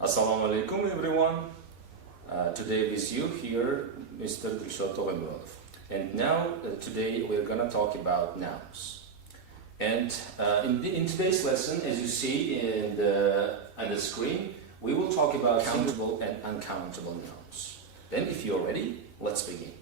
Assalamu alaikum everyone. Today with you here, Mr. Dilshod Dilmurodovich. And now, today we're going to talk about nouns. And in today's lesson, as you see on the screen, we will talk about countable and uncountable nouns. Then if you're ready, let's begin.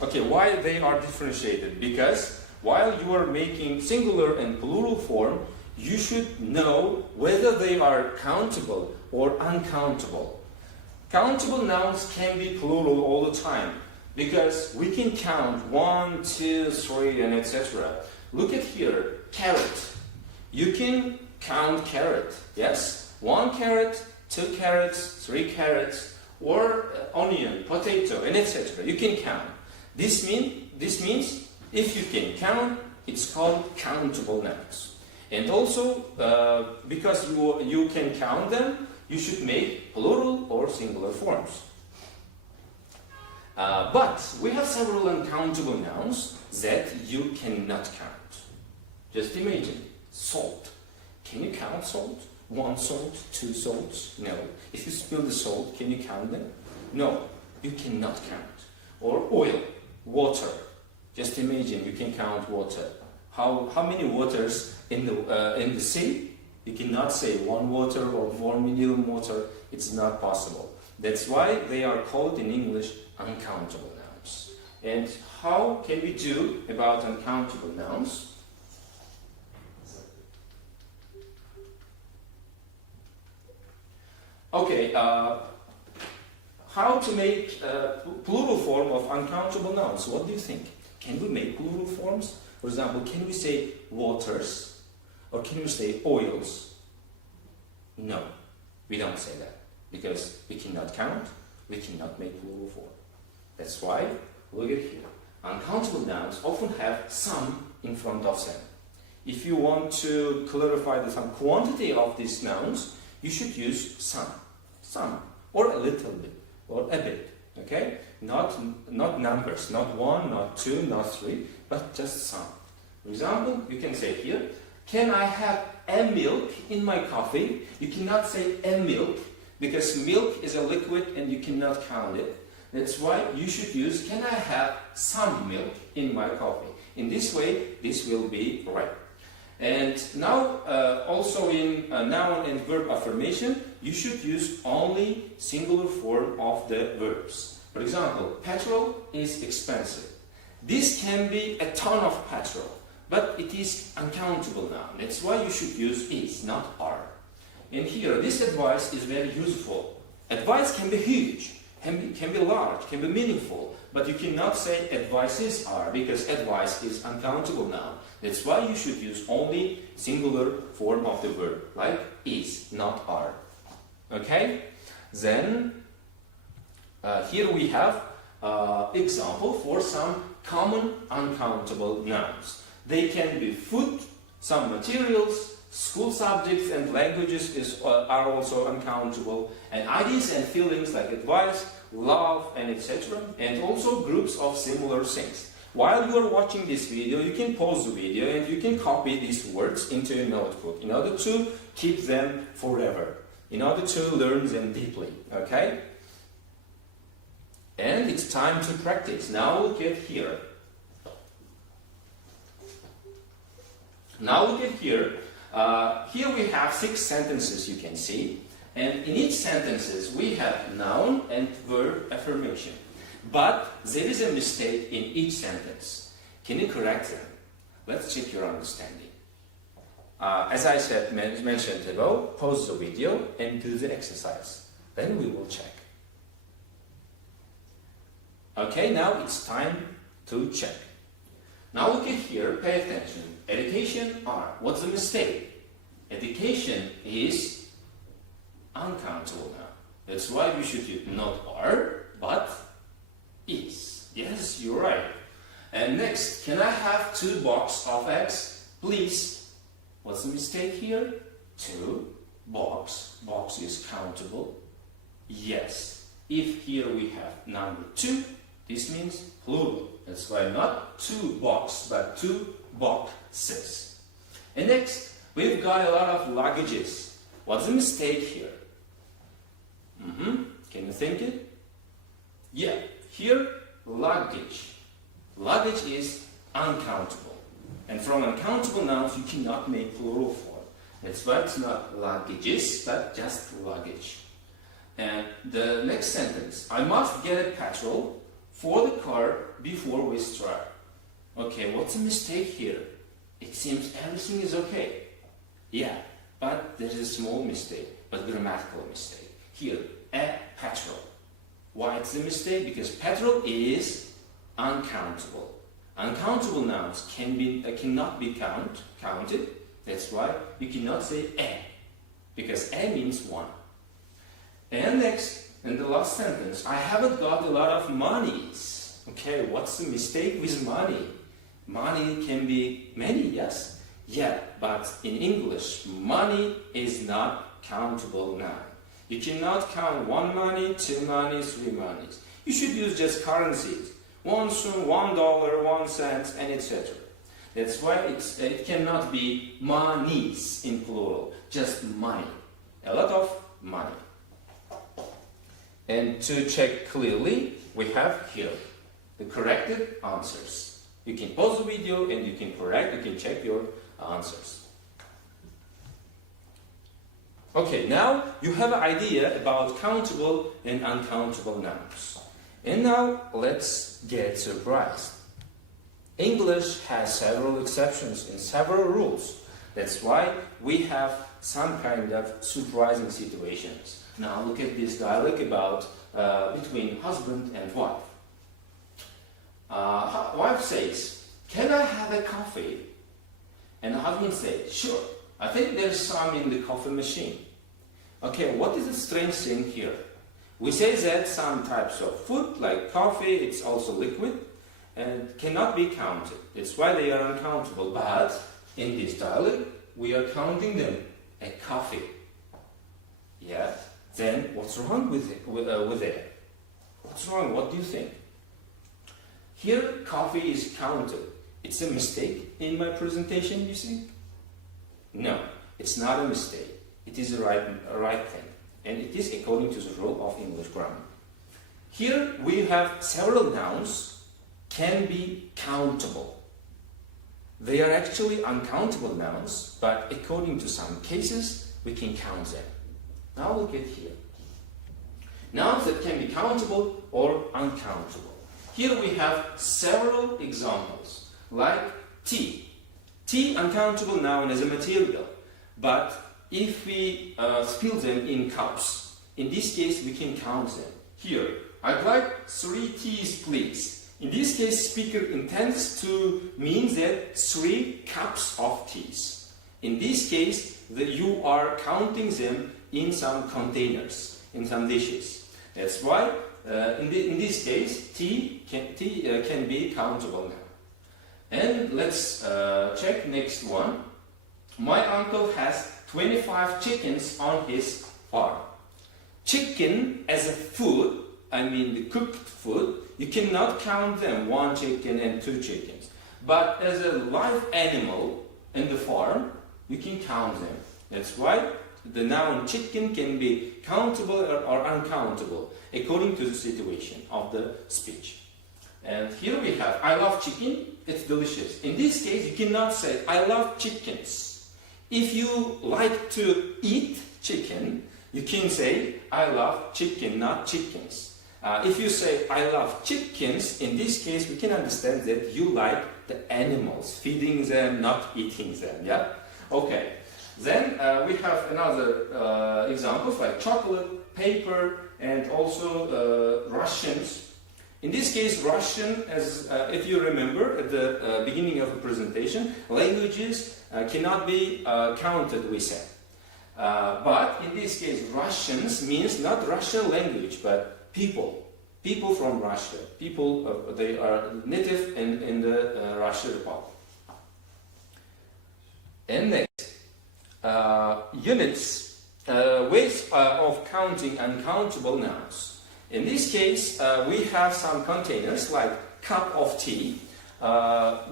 Okay, why they are differentiated? Because while you are making singular and plural form, you should know whether they are countable or uncountable. Countable nouns can be plural all the time because we can count 1, 2, 3, and etc. Look at here, carrot. You can count carrot, yes? 1 carrot, 2 carrots, 3 carrots, or onion, potato, and etc. You can count. This means if you can count, it's called countable nouns. And also, because you can count them, you should make plural or singular forms. But we have several uncountable nouns that you cannot count. Just imagine, salt. Can you count salt? 1 salt, 2 salts? No. If you spill the salt, can you count them? No, you cannot count. Or oil, water. Just imagine, you can count water. How many waters in the sea? You cannot say 1 water or 1 million water. It's not possible. That's why they are called in English uncountable nouns. And how can we do about uncountable nouns? Okay, how to make plural form of uncountable nouns? What do you think? Can we make plural forms? For example, can we say waters? Or can we say oils? No, we don't say that. Because we cannot count, we cannot make plural form. That's why, look at here. Uncountable nouns often have some in front of them. If you want to clarify some quantity of these nouns, you should use some, or a little bit, or a bit. Okay? Not numbers, not 1, not 2, not 3, but just some. For example, you can say here, can I have a milk in my coffee? You cannot say a milk, because milk is a liquid and you cannot count it. That's why you should use, can I have some milk in my coffee? In this way, this will be right. And now, also in noun and verb affirmation, you should use only singular form of the verbs. For example, petrol is expensive. This can be a ton of petrol, but it is uncountable noun. That's why you should use is, not are. And here, this advice is very useful. Advice can be huge, can be large, can be meaningful, but you cannot say advices are, because advice is uncountable noun. That's why you should use only singular form of the verb, like is, not are. Okay? Then, here we have example for some common uncountable nouns. They can be food, some materials, school subjects and languages are also uncountable, and ideas and feelings like advice, love, and etc. And also groups of similar things. While you are watching this video, you can pause the video and you can copy these words into your notebook in order to keep them forever, in order to learn them deeply. Okay? And it's time to practice. Now look at here. Now look at here. Here we have 6 sentences you can see. And in each sentences we have noun and verb affirmation. But there is a mistake in each sentence. Can you correct them? Let's check your understanding. As I said, mentioned above, pause the video and do the exercise. Then we will check. Okay, now it's time to check. Now look at here, pay attention. Education are. What's the mistake? Education is uncountable now. That's why we should use not are, but is. Yes, you're right. And next, can I have 2 boxes of eggs, please? What's the mistake here? 2 box. Box is countable. Yes. If here we have number 2, this means plural. That's why not 2 boxes, but 2 boxes. And next, we've got a lot of luggages. What's the mistake here? Can you think it? Yeah, here, luggage. Luggage is uncountable. And from uncountable nouns, you cannot make plural form. That's why it's not luggages, but just luggage. And the next sentence, I must get a petrol for the car before we start. Okay, what's a mistake here? It seems everything is okay. Yeah, but there is a small mistake, but grammatical mistake. Here, a petrol. Why it's a mistake? Because petrol is uncountable. Uncountable nouns cannot be counted. That's why you cannot say a, because a means one. And next, in the last sentence, I haven't got a lot of monies. Okay, what's the mistake with money? Money can be many, yes? Yeah, but in English, money is not countable noun. You cannot count one money, two monies, three monies. You should use just currencies. One soon, $1, 1 cent, and etc. That's why it cannot be monies in plural, just money. A lot of money. And to check clearly, we have here the corrected answers. You can pause the video and you can check your answers. Okay, now you have an idea about countable and uncountable nouns. And now let's get surprised. English has several exceptions and several rules. That's why we have some kind of surprising situations. Now look at this dialogue about between husband and wife. Wife says, "Can I have a coffee?" And the husband says, "Sure, I think there's some in the coffee machine." Okay, what is the strange thing here? We say that some types of food, like coffee, it's also liquid, and cannot be counted. That's why they are uncountable. But in this dialogue, we are counting them. A coffee. Yeah. Then what's wrong with it? What's wrong? What do you think? Here, coffee is counted. It's a mistake in my presentation, you see? No, it's not a mistake. It is a right thing. And it is according to the rule of English grammar. Here we have several nouns can be countable. They are actually uncountable nouns, but according to some cases, we can count them. Now look at here. Nouns that can be countable or uncountable. Here we have several examples, like tea. Tea, uncountable noun as a material, but if we spill them in cups, in this case we can count them. Here, I'd like 3 teas, please. In this case, speaker intends to mean that 3 cups of teas. In this case, you are counting them in some containers, in some dishes. That's why, in this case, tea can be countable now. And let's check next one. My uncle has 25 chickens on his farm. Chicken as a food, I mean the cooked food, you cannot count them, 1 chicken and 2 chickens. But as a live animal in the farm, you can count them. That's why the noun chicken can be countable or uncountable according to the situation of the speech. And here we have, I love chicken, it's delicious. In this case, you cannot say, I love chickens. If you like to eat chicken, you can say, I love chicken, not chickens. If you say, I love chickens, in this case, we can understand that you like the animals, feeding them, not eating them, yeah? Okay. Then we have another examples like chocolate, paper, and also Russians. In this case, Russian, as if you remember at the beginning of the presentation, languages cannot be counted, we said. But in this case, Russians means not Russian language, but people. People from Russia. People, they are native in the Russian Republic. And next, units, ways of counting uncountable nouns. In this case, we have some containers like cup of tea.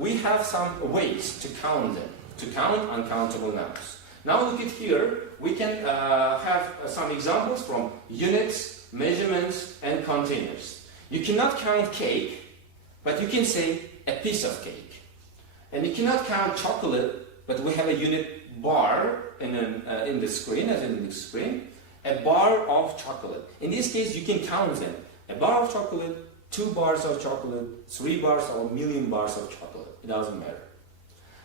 We have some ways to count them, to count uncountable nouns. Now look at here, we can have some examples from units, measurements, and containers. You cannot count cake, but you can say a piece of cake. And you cannot count chocolate, but we have a unit bar in the screen, as in the screen, a bar of chocolate. In this case, you can count them. A bar of chocolate, 2 bars of chocolate, 3 bars, or 1,000,000 bars of chocolate. It doesn't matter.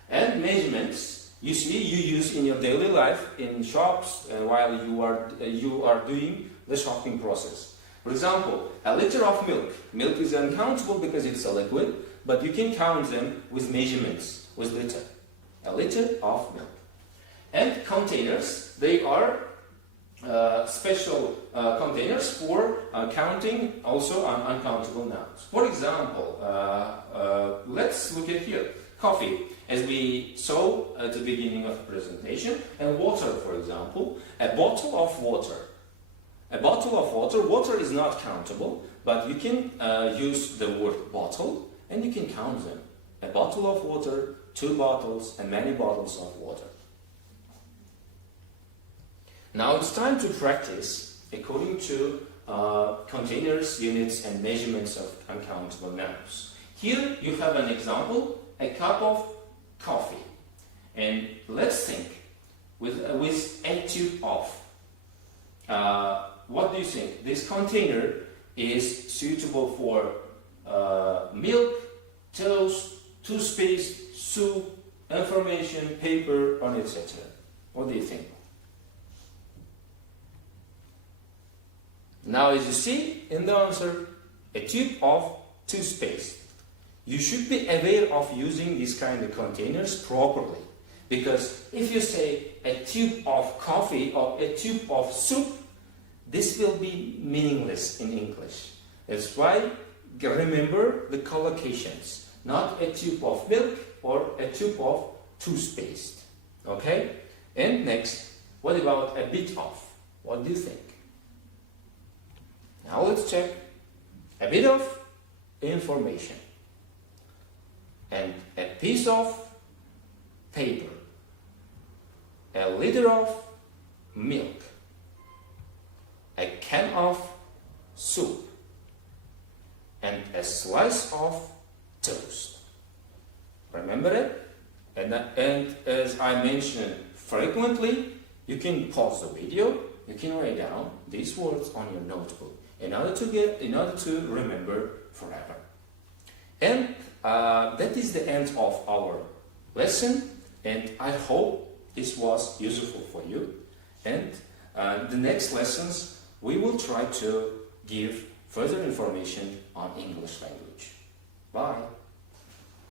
And measurements, you use in your daily life, in shops, while you are doing the shopping process. For example, a liter of milk. Milk is uncountable because it's a liquid, but you can count them with measurements, with liter. A liter of milk. And containers, they are special containers for counting also uncountable nouns. For example, let's look at here. Coffee, as we saw at the beginning of the presentation, and water, for example. A bottle of water. A bottle of water. Water is not countable, but you can use the word bottle and you can count them. A bottle of water, 2 bottles, and many bottles of water. Now it's time to practice according to containers, units, and measurements of uncountable nouns. Here you have an example, a cup of coffee. And let's think with a tube of. What do you think? This container is suitable for milk, toast, toothpaste, soup, information, paper, and etc. What do you think? Now, as you see in the answer, a tube of toothpaste. You should be aware of using these kind of containers properly, because if you say a tube of coffee or a tube of soup, this will be meaningless in English. That's why remember the collocations, not a tube of milk or a tube of toothpaste. Okay? And next, what about a bit of? What do you think? Now let's check. A bit of information. And a piece of paper. A liter of milk. A can of soup. And a slice of toast. Remember it? And as I mentioned frequently, you can pause the video, you can write down these words on your notebook in order to remember forever. And that is the end of our lesson, and I hope this was useful for you. And the next lessons we will try to give further information on English language. Bye.